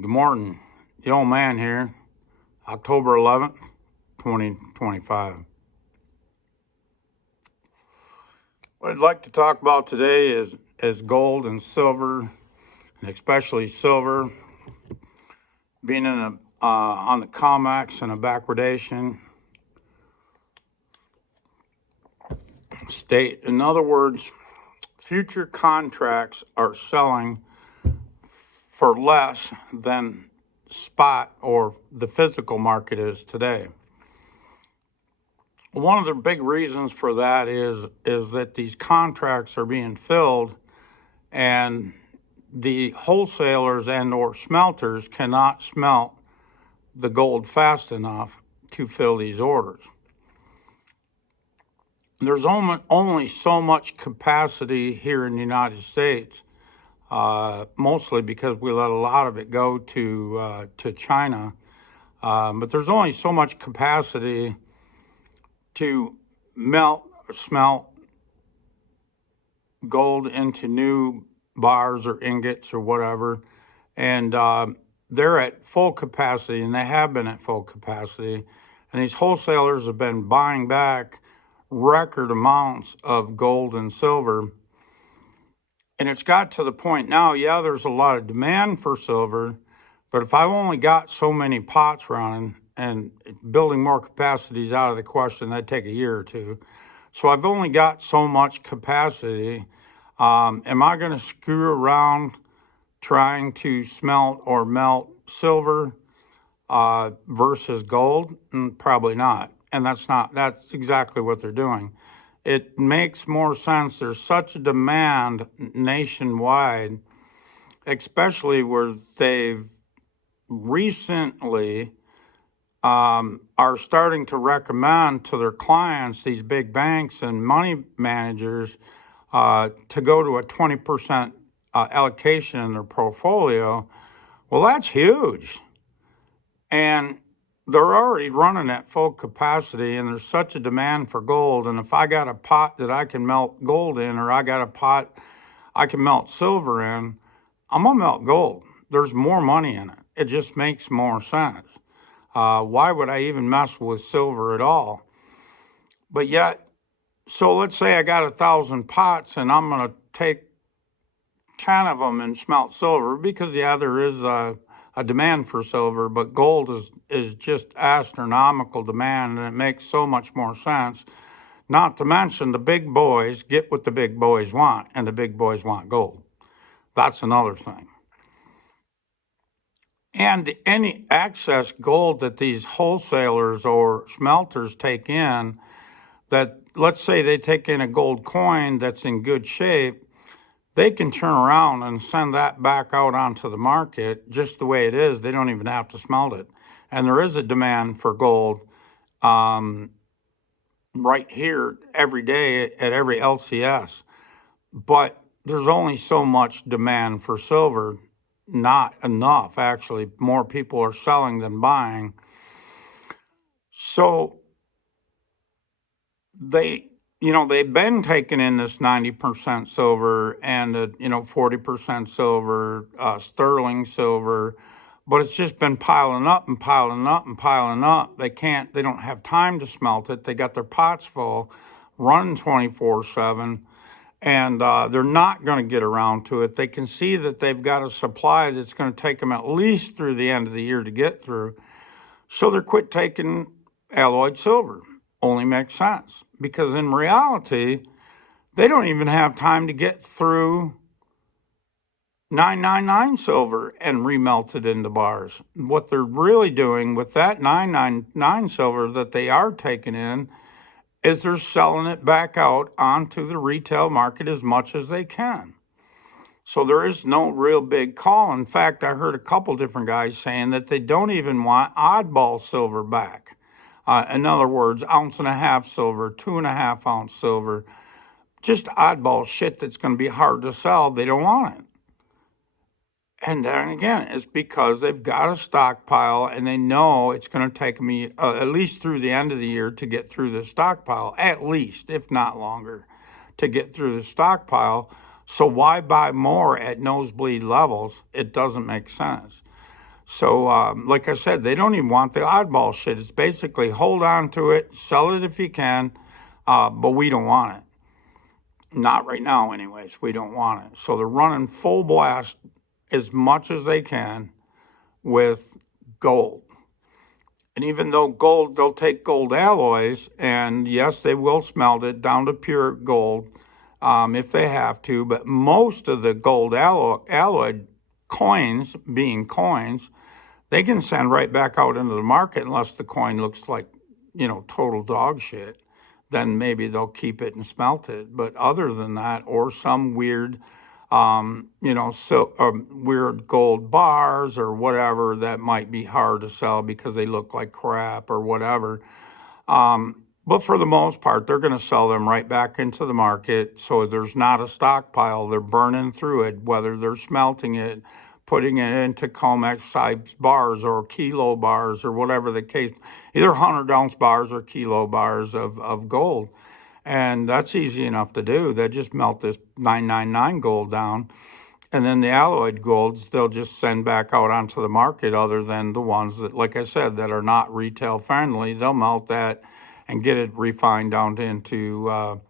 Good morning. The old man here, October 11th, 2025. What I'd like to talk about today is gold and silver, and especially silver being on the COMEX and a backwardation state. In other words, future contracts are selling for less than spot or the physical market is today. One of the big reasons for that is that these contracts are being filled and the wholesalers and or smelters cannot smelt the gold fast enough to fill these orders. There's only so much capacity here in the United States, mostly because we let a lot of it go to China. But there's only so much capacity to smelt gold into new bars or ingots or whatever. And they're at full capacity, and they have been at full capacity. And these wholesalers have been buying back record amounts of gold and silver. And it's got to the point now, yeah, there's a lot of demand for silver, but if I've only got so many pots running, and building more capacity is out of the question, that'd take a year or two. So I've only got so much capacity. Am I going to screw around trying to smelt or melt silver versus gold? Probably not. And that's exactly what they're doing. It makes more sense. There's such a demand nationwide, especially where they've recently are starting to recommend to their clients, these big banks and money managers, to go to a 20% allocation in their portfolio. Well, that's huge. And they're already running at full capacity, and there's such a demand for gold. And if I got a pot that I can melt gold in, or I got a pot I can melt silver in, I'm going to melt gold. There's more money in it. It just makes more sense. Why would I even mess with silver at all? But yet, so let's say I got 1,000 pots and I'm going to take 10 of them and smelt silver because, yeah, there is a demand for silver, but gold is just astronomical demand, and it makes so much more sense. Not to mention the big boys get what the big boys want, and the big boys want gold. That's another thing. And any excess gold that these wholesalers or smelters take in, that let's say they take in a gold coin that's in good shape, they can turn around and send that back out onto the market just the way it is. They don't even have to smelt it. And there is a demand for gold right here every day at every LCS. But there's only so much demand for silver, not enough, actually. More people are selling than buying. So they've been taking in this 90% silver and 40% silver, sterling silver, but it's just been piling up and piling up and piling up. They don't have time to smelt it. They got their pots full, running 24/7, and they're not going to get around to it. They can see that they've got a supply that's going to take them at least through the end of the year to get through. So they're quit taking alloyed silver. Only makes sense, because in reality, they don't even have time to get through 999 silver and remelt it into bars. What they're really doing with that 999 silver that they are taking in is they're selling it back out onto the retail market as much as they can. So there is no real big call. In fact, I heard a couple different guys saying that they don't even want oddball silver back. In other words, 1.5 ounce silver, 2.5 ounce silver, just oddball shit that's going to be hard to sell. They don't want it. And then again, it's because they've got a stockpile and they know it's going to take them at least through the end of the year to get through the stockpile, at least, if not longer, to get through the stockpile. So why buy more at nosebleed levels? It doesn't make sense. So, like I said, they don't even want the oddball shit. It's basically hold on to it, sell it if you can, but we don't want it. Not right now, anyways. We don't want it. So they're running full blast as much as they can with gold. And even though gold, they'll take gold alloys, and yes, they will smelt it down to pure gold if they have to. But most of the gold alloyed coins, being coins, they can send right back out into the market unless the coin looks like, total dog shit. Then maybe they'll keep it and smelt it. But other than that, or some weird, weird gold bars or whatever that might be hard to sell because they look like crap or whatever. But for the most part, they're going to sell them right back into the market. So there's not a stockpile. They're burning through it, whether they're smelting it, putting it into COMEX size bars or kilo bars or whatever the case, either 100-ounce bars or kilo bars of gold. And that's easy enough to do. They just melt this 999 gold down. And then the alloyed golds, they'll just send back out onto the market, other than the ones that, like I said, that are not retail friendly. They'll melt that and get it refined down into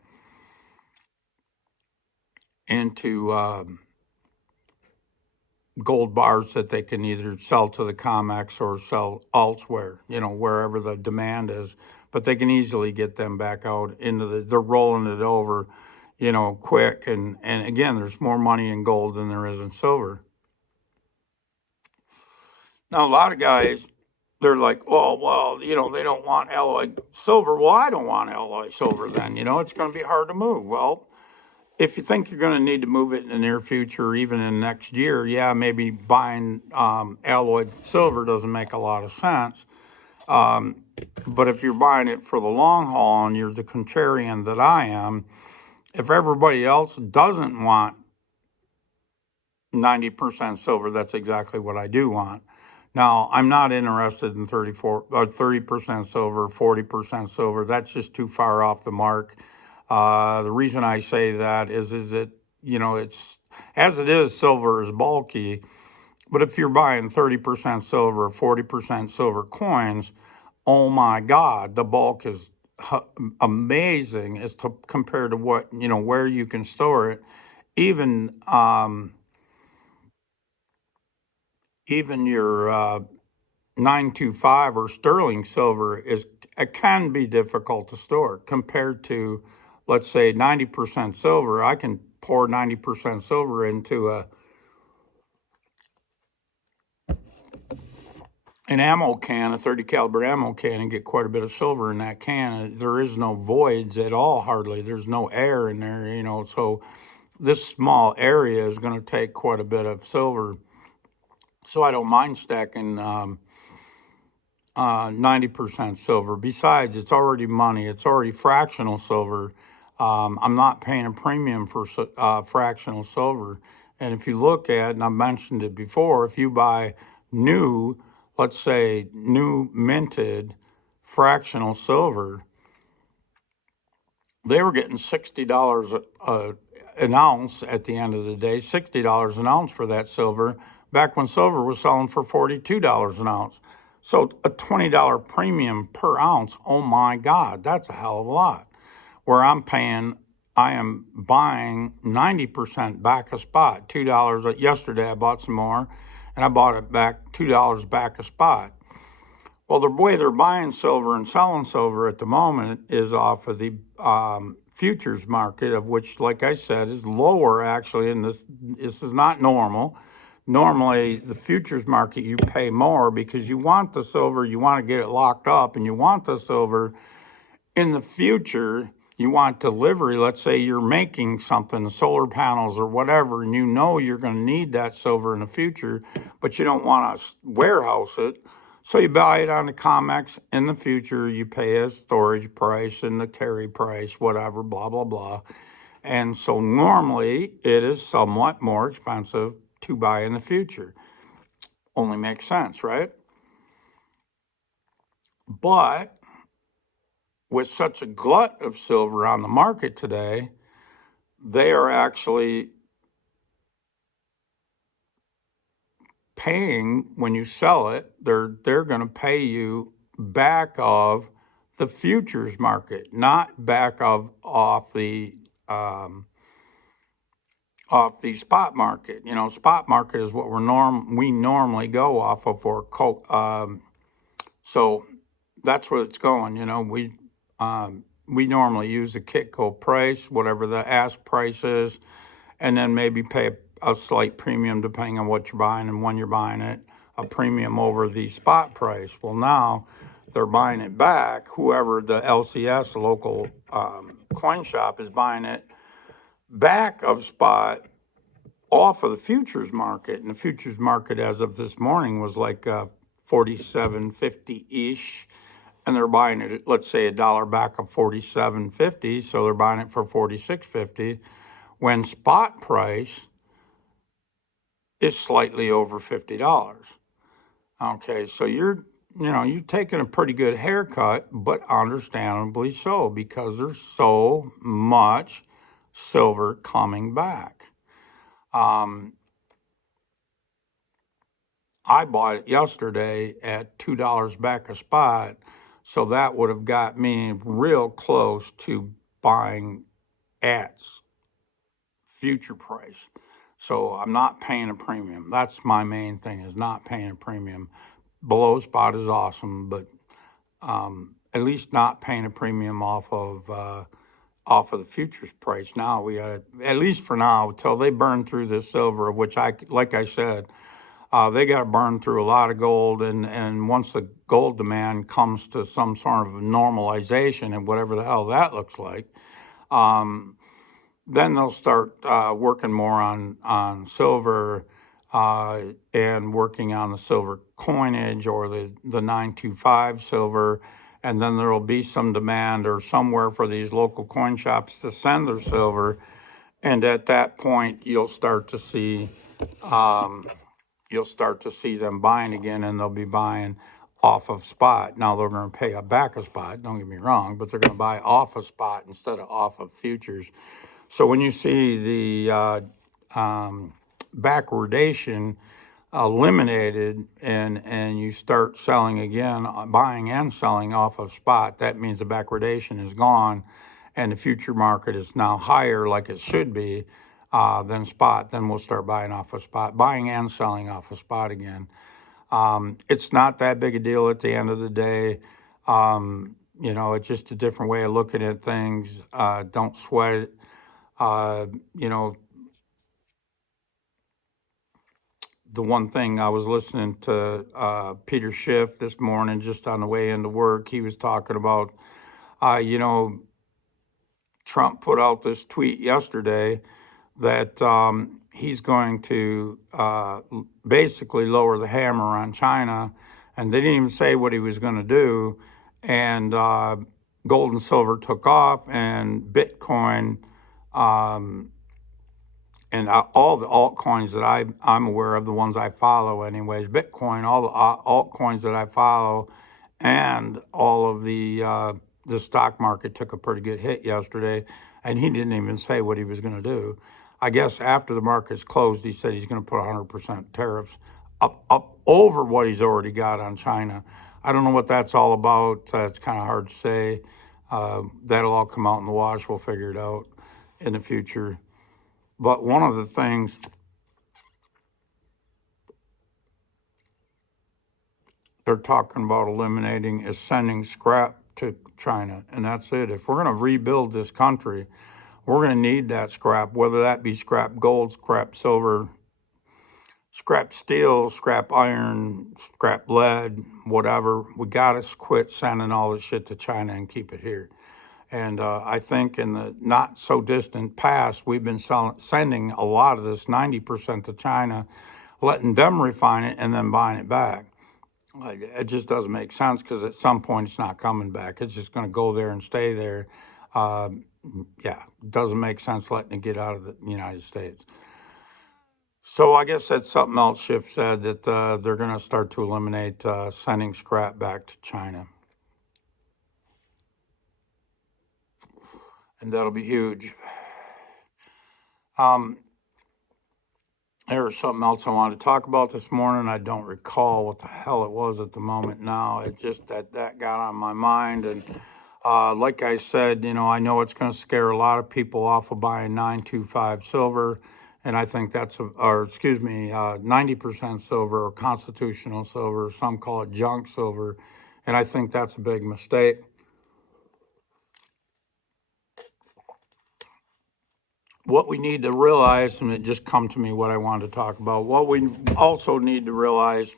gold bars that they can either sell to the COMEX or sell elsewhere, wherever the demand is. But they can easily get them back out they're rolling it over, quick. And again, there's more money in gold than there is in silver. Now, a lot of guys, they're like, oh, well, they don't want alloy silver. Well, I don't want alloy silver then. It's going to be hard to move. Well, if you think you're going to need to move it in the near future, even in next year, yeah, maybe buying alloyed silver doesn't make a lot of sense. But if you're buying it for the long haul and you're the contrarian that I am, if everybody else doesn't want 90% silver, that's exactly what I do want. Now, I'm not interested in 34 or 30% silver, 40% silver. That's just too far off the mark. The reason I say that is that, it's, as it is, silver is bulky. But if you're buying 30% silver or 40% silver coins, oh my God, the bulk is amazing as to compared to what, where you can store it. Even, even your 925 or sterling silver it can be difficult to store compared to, let's say, 90% silver. I can pour 90% silver into an ammo can, a 30 caliber ammo can, and get quite a bit of silver in that can. There is no voids at all, hardly. There's no air in there, so this small area is going to take quite a bit of silver. So I don't mind stacking 90% silver. Besides, it's already money. It's already fractional silver. I'm not paying a premium for fractional silver. And if you look at, and I mentioned it before, if you buy new, let's say new minted fractional silver, they were getting $60 an ounce at the end of the day, $60 an ounce for that silver, back when silver was selling for $42 an ounce. So a $20 premium per ounce, oh my God, that's a hell of a lot. Where I am buying 90% back a spot, $2. Yesterday I bought some more, and I bought it back $2 back a spot. Well, the way they're buying silver and selling silver at the moment is off of the futures market, of which, like I said, is lower actually. And this is not normal. Normally, the futures market, you pay more because you want the silver, you want to get it locked up, and you want the silver. In the future, you want delivery. Let's say you're making something, solar panels or whatever, and you're going to need that silver in the future, but you don't want to warehouse it. So you buy it on the COMEX. In the future, you pay a storage price and the carry price, whatever, blah, blah, blah. And so normally it is somewhat more expensive to buy in the future. Only makes sense, right? But with such a glut of silver on the market today, they are actually paying when you sell it. They're going to pay you back of the futures market, not back of um, off the spot market. You know, spot market is what we normally go off of for so that's where it's going. You know, we normally use the Kitco price, whatever the ask price is, and then maybe pay a slight premium depending on what you're buying and when you're buying it, a premium over the spot price. Well, now they're buying it back. Whoever the LCS, the local coin shop, is buying it back of spot off of the futures market, and the futures market as of this morning was like 47.50 ish, and they're buying it, let's say, $1 back of 47.50, so they're buying it for 46.50, when spot price is slightly over $50. Okay, so you're taking a pretty good haircut, but understandably so, because there's so much silver coming back. I bought it yesterday at $2 back a spot, so that would have got me real close to buying at future price. So I'm not paying a premium. That's my main thing, is not paying a premium. Below spot is awesome, but at least not paying a premium off of the futures price. Now we got, at least for now, until they burn through this silver, which like I said, they got to burn through a lot of gold, and once the gold demand comes to some sort of normalization, and whatever the hell that looks like, then they'll start working more on silver, and working on the silver coinage, or the 925 silver, and then there will be some demand or somewhere for these local coin shops to send their silver, and at that point you'll start to see them buying again, and they'll be buying off of spot. Now they're going to pay a back of spot, don't get me wrong, but they're going to buy off of spot instead of off of futures. So when you see the backwardation eliminated, and you start selling again, buying and selling off of spot, that means the backwardation is gone, and the future market is now higher, like it should be, than spot. Then we'll start buying off of spot, buying and selling off of spot again. It's not that big a deal at the end of the day. It's just a different way of looking at things. Don't sweat it. The one thing, I was listening to Peter Schiff this morning just on the way into work. He was talking about, Trump put out this tweet yesterday that he's going to basically lower the hammer on China, and they didn't even say what he was going to do. And gold and silver took off, and Bitcoin, and all the altcoins that I'm aware of, the ones I follow anyways, Bitcoin, all the altcoins that I follow, and all of the stock market took a pretty good hit yesterday, and he didn't even say what he was going to do. I guess after the markets closed, he said he's going to put 100% tariffs up over what he's already got on China. I don't know what that's all about. It's kind of hard to say. That'll all come out in the wash. We'll figure it out in the future. But one of the things they're talking about eliminating is sending scrap to China, and that's it. If we're going to rebuild this country, we're going to need that scrap, whether that be scrap gold, scrap silver, scrap steel, scrap iron, scrap lead, whatever. We got to quit sending all this shit to China and keep it here. And I think in the not so distant past, we've been sending a lot of this 90% to China, letting them refine it, and then buying it back. It just doesn't make sense, because at some point it's not coming back. It's just going to go there and stay there. It doesn't make sense letting it get out of the United States. So I guess that's something else Schiff said, that they're going to start to eliminate sending scrap back to China. And that'll be huge. There was something else I wanted to talk about this morning. I don't recall what the hell it was at the moment now. It just that got on my mind. And like I said, I know it's going to scare a lot of people off of buying 925 silver. And I think that's, or excuse me, 90% silver or constitutional silver. Some call it junk silver. And I think that's a big mistake. What we need to realize, and it just come to me what I wanted to talk about, what we also need to realize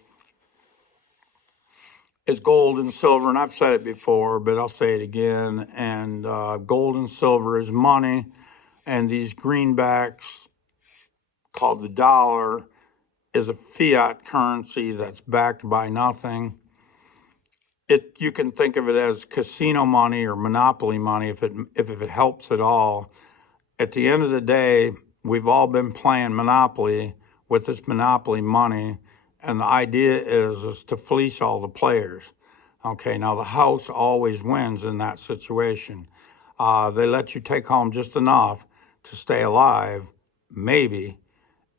is gold and silver, and I've said it before, but I'll say it again. And gold and silver is money, and these greenbacks called the dollar is a fiat currency that's backed by nothing. You can think of it as casino money or monopoly money if it helps at all. At the end of the day, we've all been playing Monopoly with this Monopoly money, and the idea is to fleece all the players. Okay, now the house always wins in that situation. They let you take home just enough to stay alive, maybe,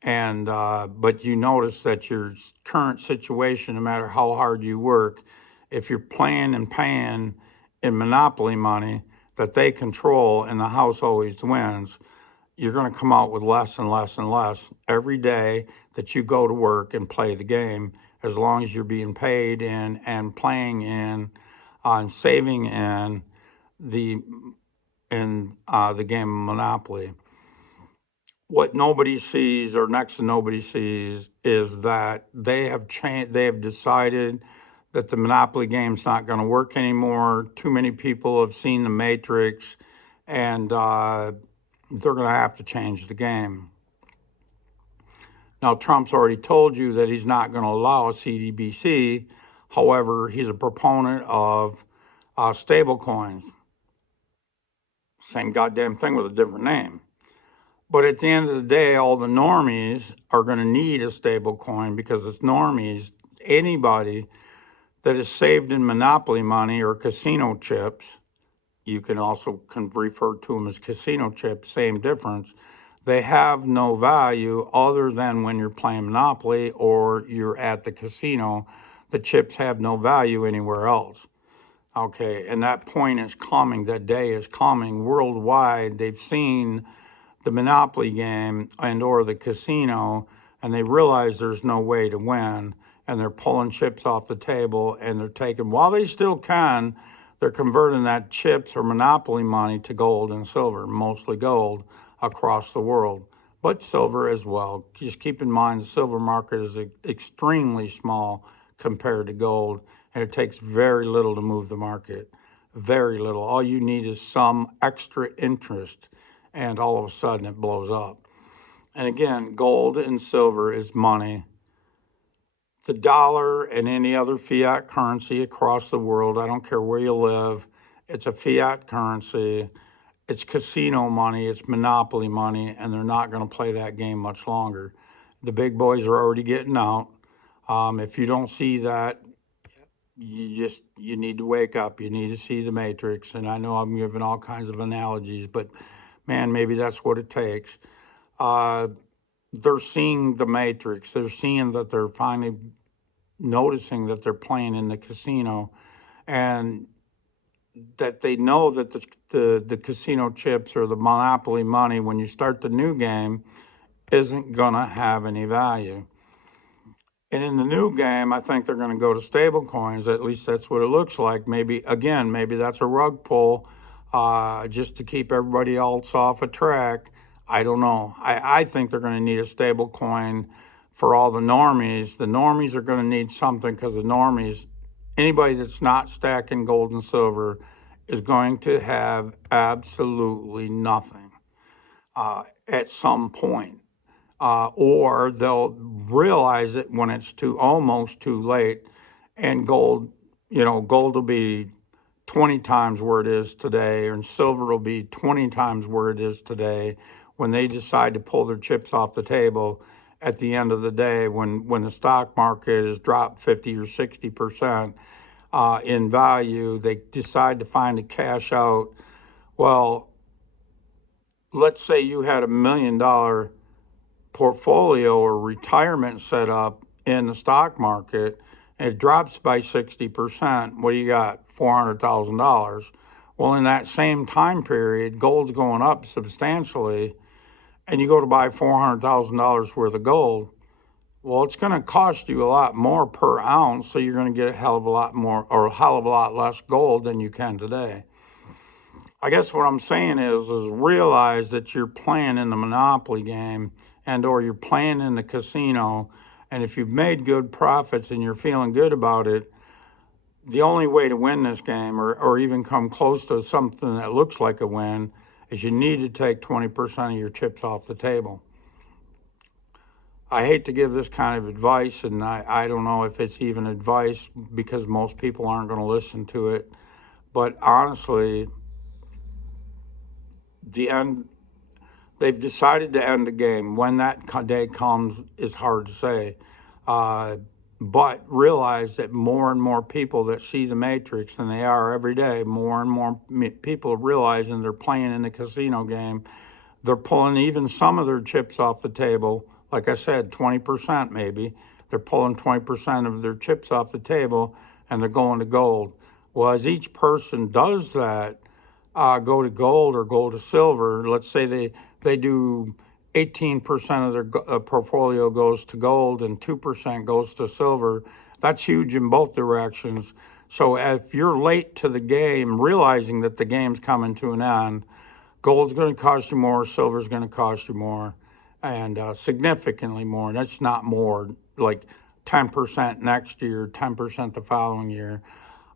and but you notice that your current situation, no matter how hard you work, if you're playing and paying in Monopoly money that they control and the house always wins, you're going to come out with less and less and less every day that you go to work and play the game, as long as you're being paid in and playing in and saving in the the game of Monopoly. What nobody sees, or next to nobody sees, is that they have changed. They have decided that the Monopoly game's not going to work anymore. Too many people have seen the Matrix, and they're going to have to change the game. Now, Trump's already told you that he's not going to allow a CDBC. However, he's a proponent of stable coins. Same goddamn thing with a different name. But at the end of the day, all the normies are going to need a stable coin, because it's normies. Anybody that is saved in Monopoly money or casino chips, you can also refer to them as casino chips, same difference. They have no value other than when you're playing Monopoly or you're at the casino. The chips have no value anywhere else. Okay, and that point is coming, that day is coming worldwide. They've seen the Monopoly game and or the casino, and they realize there's no way to win, and they're pulling chips off the table, and they're taking, while they still can, they're converting that chips or Monopoly money to gold and silver, mostly gold across the world, but silver as well. Just keep in mind the silver market is extremely small compared to gold, and it takes very little to move the market. Very little. All you need is some extra interest, and all of a sudden it blows up. And again, gold and silver is money. The dollar and any other fiat currency across the world, I don't care where you live, it's a fiat currency. It's casino money, it's monopoly money, and they're not going to play that game much longer. The big boys are already getting out. If you don't see that, you need to wake up. You need to see the Matrix. And I know I'm giving all kinds of analogies, but man, maybe that's what it takes. Uh, they're seeing the Matrix. They're seeing that they're finally noticing that they're playing in the casino, and that they know that the casino chips or the monopoly money, when you start the new game, isn't going to have any value. And in the new game, I think they're going to go to stable coins. At least that's what it looks like. Maybe, again, maybe that's a rug pull just to keep everybody else off a track. I don't know. I think they're going to need a stable coin for all the normies. The normies are going to need something, because the normies, anybody that's not stacking gold and silver, is going to have absolutely nothing at some point. Or they'll realize it when it's almost too late, and gold will be 20 times where it is today, and silver will be 20 times where it is today, when they decide to pull their chips off the table at the end of the day, when the stock market has dropped 50 or 60% in value. They decide to find a cash out. Well, let's say you had $1 million portfolio or retirement setup in the stock market, and it drops by 60%, what do you got? $400,000. Well, in that same time period, gold's going up substantially, and you go to buy $400,000 worth of gold. Well, it's going to cost you a lot more per ounce, so you're going to get a hell of a lot more or a hell of a lot less gold than you can today. I guess what I'm saying is realize that you're playing in the monopoly game and or you're playing in the casino, and if you've made good profits and you're feeling good about it, the only way to win this game or even come close to something that looks like a win is you need to take 20% of your chips off the table. I hate to give this kind of advice, and I don't know if it's even advice because most people aren't going to listen to it. But honestly, they've decided to end the game. When that day comes is hard to say. But realize that more and more people that see the Matrix, and they are every day, more and more people realizing they're playing in the casino game. They're pulling even some of their chips off the table. Like I said, 20% maybe. They're pulling 20% of their chips off the table and they're going to gold. Well, as each person does that, go to gold or go to silver, let's say they do 18% of their portfolio goes to gold and 2% goes to silver. That's huge in both directions. So if you're late to the game, realizing that the game's coming to an end, gold's going to cost you more, silver's going to cost you more, and significantly more. And that's not more, like 10% next year, 10% the following year.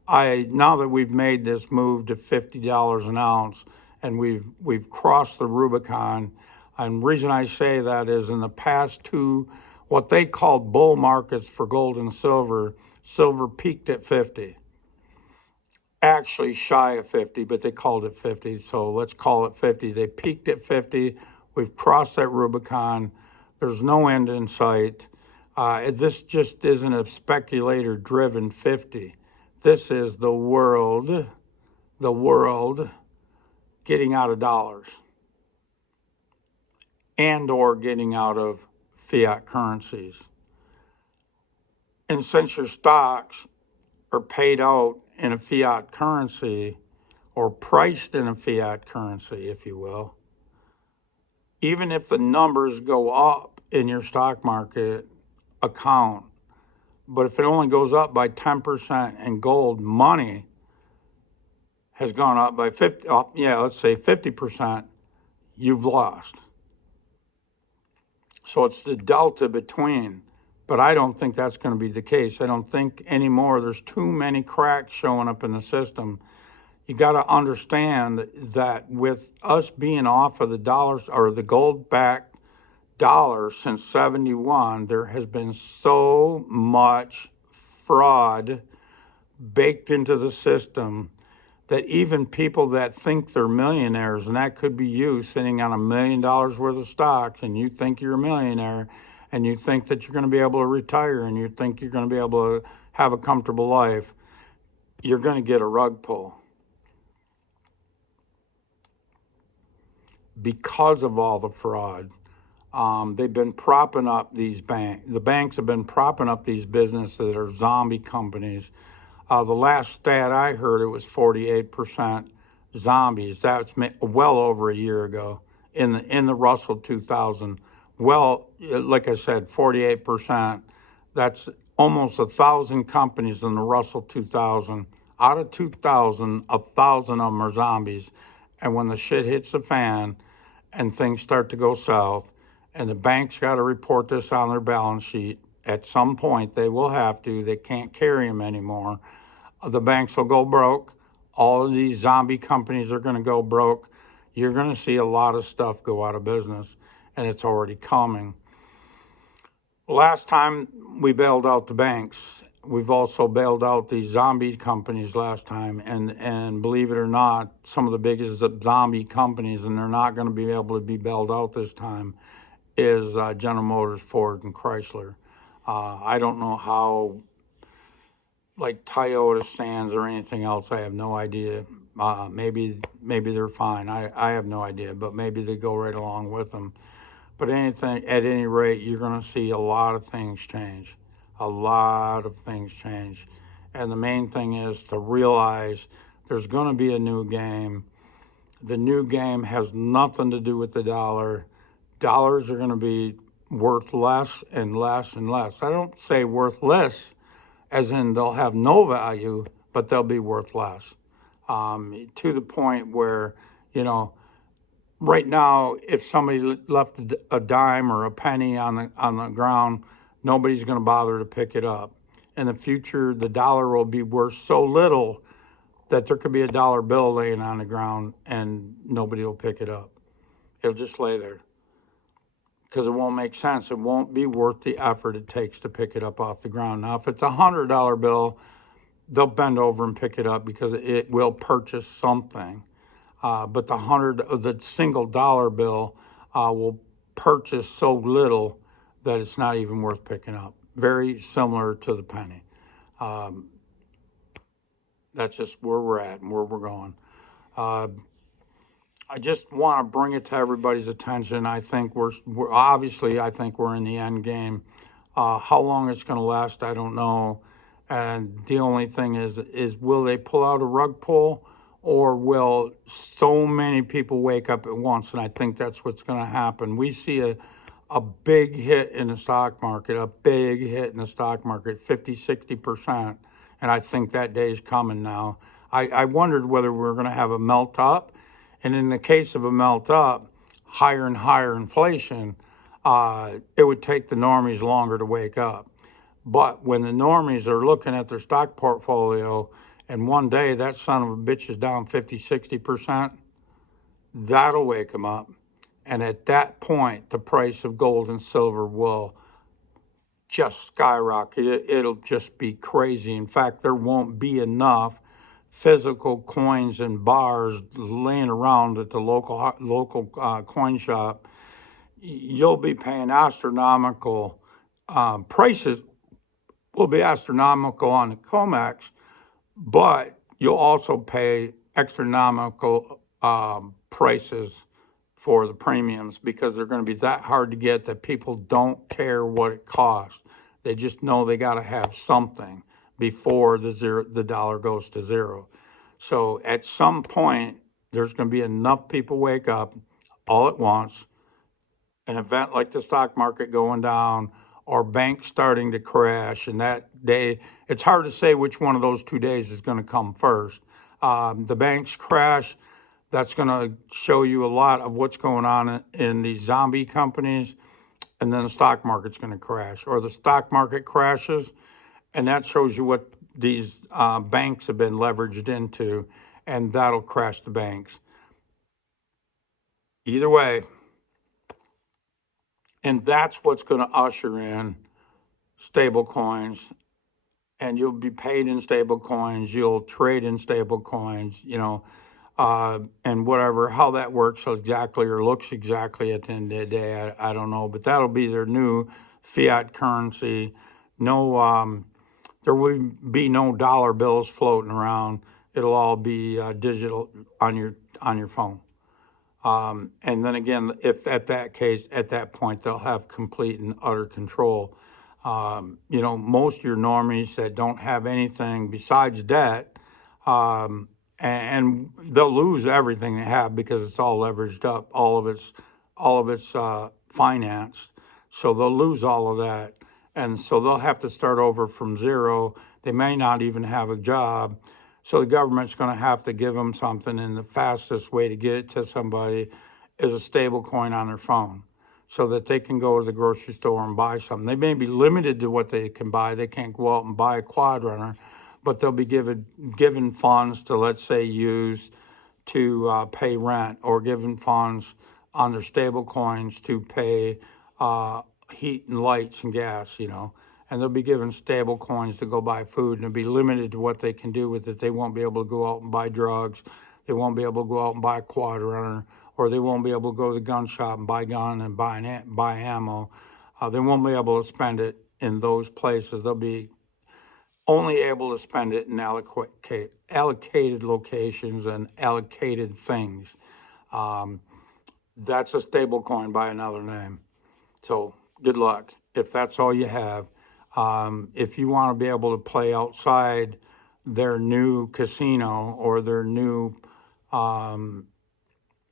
Now that we've made this move to $50 an ounce, and we've crossed the Rubicon, and the reason I say that is in the past two, what they called bull markets for gold and silver, silver peaked at 50. Actually shy of 50, but they called it 50, so let's call it 50. They peaked at 50. We've crossed that Rubicon. There's no end in sight. This just isn't a speculator-driven 50. This is the world getting out of dollars and or getting out of fiat currencies. And since your stocks are paid out in a fiat currency or priced in a fiat currency, if you will, even if the numbers go up in your stock market account, but if it only goes up by 10% and gold money has gone up by 50, let's say 50%, you've lost. So it's the delta between. But I don't think that's going to be the case. I don't think anymore. There's too many cracks showing up in the system. You got to understand that with us being off of the dollars or the gold-backed dollar since 71, there has been so much fraud baked into the system that even people that think they're millionaires, and that could be you sitting on $1 million worth of stocks, and you think you're a millionaire, and you think that you're going to be able to retire, and you think you're going to be able to have a comfortable life, you're going to get a rug pull. Because of all the fraud, they've been propping up these banks. The banks have been propping up these businesses that are zombie companies. The last stat I heard, it was 48% zombies. That's well over a year ago in the Russell 2000. Well, like I said, 48%. That's almost 1,000 companies in the Russell 2000. Out of 2,000, 1,000 of them are zombies. And when the shit hits the fan and things start to go south, and the banks got to report this on their balance sheet, at some point they will have to. They can't carry them anymore. The banks will go broke. All of these zombie companies are going to go broke. You're going to see a lot of stuff go out of business, and it's already coming. Last time we bailed out the banks, we've also bailed out these zombie companies last time, and believe it or not, some of the biggest zombie companies, and they're not going to be able to be bailed out this time, is General Motors, Ford, and Chrysler. I don't know how, like Toyota stands or anything else. I have no idea. Maybe they're fine. I have no idea, but maybe they go right along with them. But anything, at any rate, you're going to see a lot of things change. A lot of things change. And the main thing is to realize there's going to be a new game. The new game has nothing to do with the dollar. Dollars are going to be worth less and less and less. I don't say worth less as in they'll have no value, but they'll be worth less. To the point where, you know, right now, if somebody left a dime or a penny on the ground, nobody's going to bother to pick it up. In the future, the dollar will be worth so little that there could be a dollar bill laying on the ground and nobody will pick it up. It'll just lay there because it won't make sense. It won't be worth the effort it takes to pick it up off the ground. Now, if it's $100 bill, they'll bend over and pick it up because it will purchase something. But the single dollar bill will purchase so little that it's not even worth picking up. Very similar to the penny. Um, that's just where we're at and where we're going. Uh, I just want to bring it to everybody's attention. I think we're obviously, I think we're in the end game. How long it's going to last, I don't know. And the only thing is will they pull out a rug pull, or will so many people wake up at once? And I think that's what's going to happen. We see a big hit in the stock market, a big hit in the stock market, 50, 60%. And I think that day is coming now. I wondered whether we were going to have a melt up. And in the case of a melt up, higher and higher inflation, it would take the normies longer to wake up. But when the normies are looking at their stock portfolio and one day that son of a bitch is down 50, 60%, that'll wake them up. And at that point, the price of gold and silver will just skyrocket. It'll just be crazy. In fact, there won't be enough physical coins and bars laying around at the local coin shop. You'll be paying astronomical prices. Will be astronomical on the COMEX, but you'll also pay astronomical prices for the premiums because they're going to be that hard to get that people don't care what it costs. They just know they got to have something before the dollar goes to zero. So at some point, there's going to be enough people wake up all at once. An event like the stock market going down or banks starting to crash, and that day, it's hard to say which one of those 2 days is going to come first. The banks crash, that's going to show you a lot of what's going on in these zombie companies, and then the stock market's going to crash, or the stock market crashes, and that shows you what these banks have been leveraged into, and that'll crash the banks. Either way, and that's what's going to usher in stable coins, and you'll be paid in stable coins. You'll trade in stable coins, and whatever, how that works exactly or looks exactly at the end of the day, I don't know. But that'll be their new fiat currency. No, there will be no dollar bills floating around. It'll all be digital on your phone. And then again, if at that point, they'll have complete and utter control. Most of your normies that don't have anything besides debt, and they'll lose everything they have because it's all leveraged up, all of it's financed. So they'll lose all of that, and so they'll have to start over from zero. They may not even have a job. So the government's going to have to give them something, and the fastest way to get it to somebody is a stable coin on their phone so that they can go to the grocery store and buy something. They may be limited to what they can buy. They can't go out and buy a quad runner, but they'll be given funds to, let's say, use to pay rent, or given funds on their stable coins to pay heat and lights and gas. And they'll be given stable coins to go buy food, and it'll be limited to what they can do with it. They won't be able to go out and buy drugs. They won't be able to go out and buy a quad runner, or they won't be able to go to the gun shop and buy a gun and buy ammo. They won't be able to spend it in those places. They'll be only able to spend it in allocated locations and allocated things. That's a stable coin by another name. So good luck if that's all you have. If you want to be able to play outside their new casino or their new um,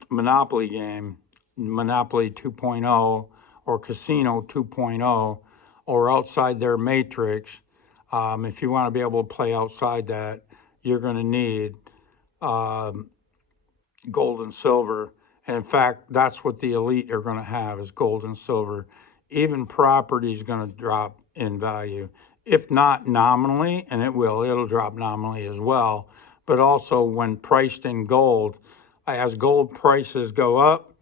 Monopoly game, Monopoly 2.0 or Casino 2.0, or outside their matrix, if you want to be able to play outside that, you're going to need um, gold and silver. And in fact, that's what the elite are going to have is gold and silver. Even property is going to drop in value, if not nominally, and it'll drop nominally as well. But also when priced in gold, as gold prices go up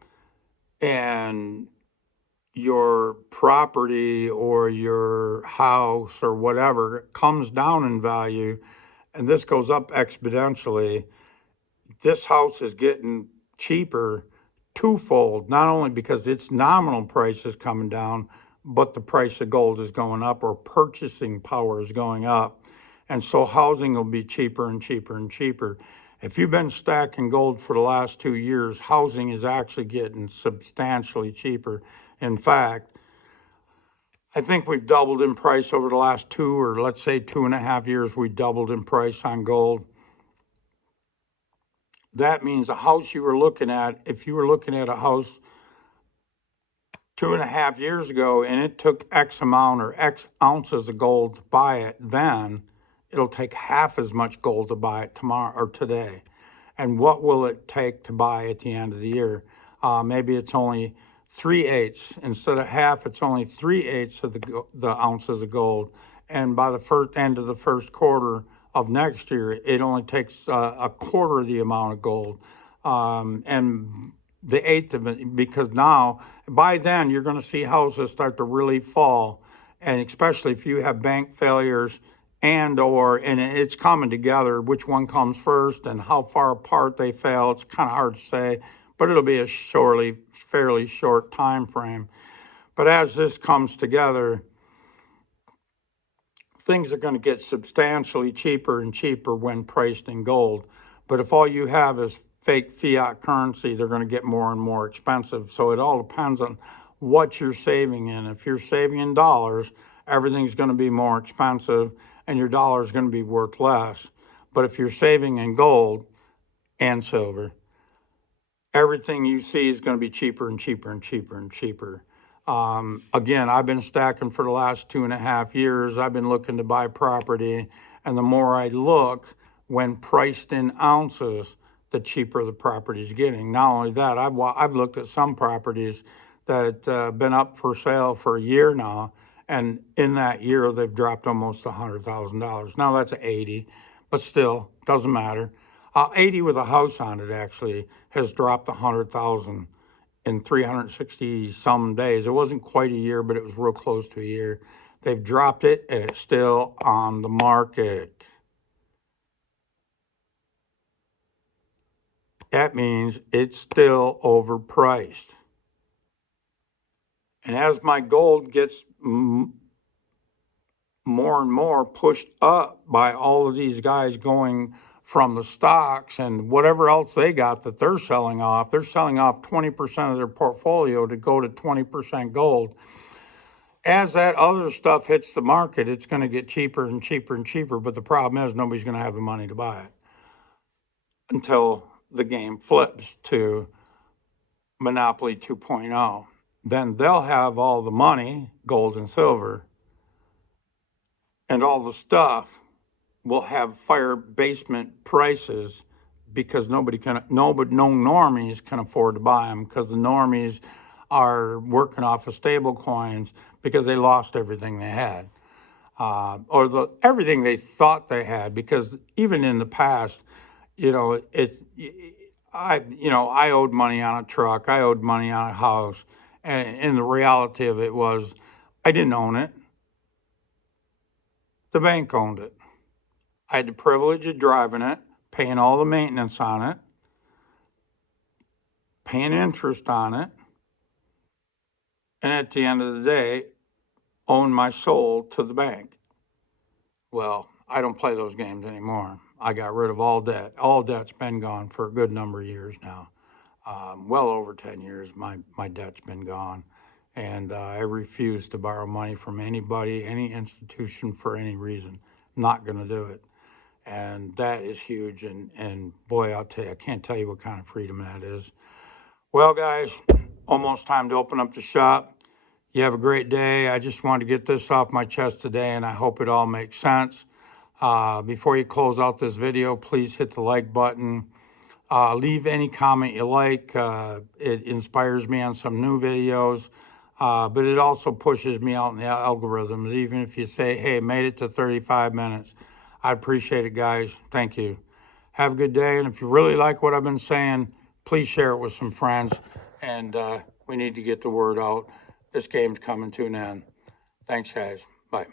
and your property or your house or whatever comes down in value, and this goes up exponentially, this house is getting cheaper twofold, not only because its nominal price is coming down, but the price of gold is going up or purchasing power is going up. And so housing will be cheaper and cheaper and cheaper. If you've been stacking gold for the last 2 years, housing is actually getting substantially cheaper. In fact, I think we've doubled in price over the last 2, or let's say 2.5 years, we doubled in price on gold. That means a house you were looking at, if you were looking at a house 2.5 years ago and it took X amount or X ounces of gold to buy it, then it'll take half as much gold to buy it tomorrow or today. And what will it take to buy at the end of the year? Maybe it's only 3/8 instead of half. It's only 3/8 of the ounces of gold. And by the first end of the first quarter of next year, it only takes a quarter of the amount of gold, and the eighth of it. Because now, by then, you're going to see houses start to really fall, and especially if you have bank failures and it's coming together, which one comes first and how far apart they fail, it's kind of hard to say, but it'll be a fairly short time frame. But as this comes together, things are going to get substantially cheaper and cheaper when priced in gold. But if all you have is fake fiat currency, they're going to get more and more expensive. So it all depends on what you're saving in. If you're saving in dollars, everything's going to be more expensive and your dollar is going to be worth less. But if you're saving in gold and silver, everything you see is going to be cheaper and cheaper and cheaper and cheaper. Again, I've been stacking for the last 2.5 years. I've been looking to buy property, and the more I look, when priced in ounces, the cheaper the property is getting. Not only that, I've looked at some properties that have been up for sale for a year now, and in that year they've dropped almost $100,000. Now that's 80, but still doesn't matter. 80 with a house on it actually has dropped 100,000 in 360 some days. It wasn't quite a year, but it was real close to a year. They've dropped it and it's still on the market. That means it's still overpriced. And as my gold gets more and more pushed up by all of these guys going from the stocks and whatever else they got that they're selling off. They're selling off 20% of their portfolio to go to 20% gold. As that other stuff hits the market, it's going to get cheaper and cheaper and cheaper. But the problem is nobody's going to have the money to buy it until the game flips to Monopoly 2.0. Then they'll have all the money, gold and silver, and all the stuff will have fire basement prices because no normies can afford to buy them because the normies are working off of stable coins because they lost everything they had, everything they thought they had. Because even in the past, I owed money on a truck, I owed money on a house, and the reality of it was I didn't own it. The bank owned it. I had the privilege of driving it, paying all the maintenance on it, paying interest on it, and at the end of the day, own my soul to the bank. Well, I don't play those games anymore. I got rid of all debt. All debt's been gone for a good number of years now. Well over 10 years, my debt's been gone. And I refuse to borrow money from anybody, any institution for any reason. Not going to do it. And that is huge. And boy, I'll tell you, I can't tell you what kind of freedom that is. Well, guys, almost time to open up the shop. You have a great day. I just wanted to get this off my chest today, and I hope it all makes sense. Before you close out this video, please hit the like button. Leave any comment you like. It inspires me on some new videos, but it also pushes me out in the algorithms. Even if you say, hey, made it to 35 minutes. I appreciate it, guys. Thank you. Have a good day. And if you really like what I've been saying, please share it with some friends. And we need to get the word out. This game's coming to an end. Thanks, guys. Bye.